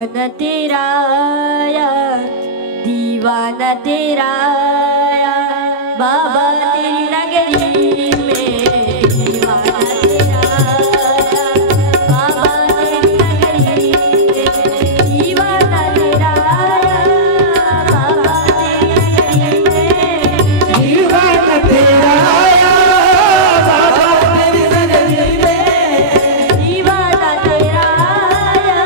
दीवाना तेरा आया, दीवाना तेरा आया, बाबा तेरी नगरी में। दीवाना तेरा आया, बाबा तेरी नगरी में। दीवाना तेरा आया, बाबा तेरी नगरी में। दीवाना तेरा आया,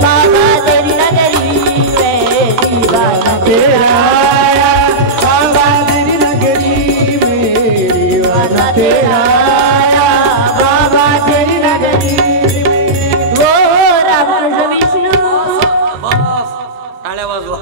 बाबा तेरी नगरी में। दीवाना तेरा आया, बाबा तेरी नगरी में। दीवाना तेरा आया, बाबा तेरी नगरी में। वो राम विष्णु बस टाळ्या वाजवा.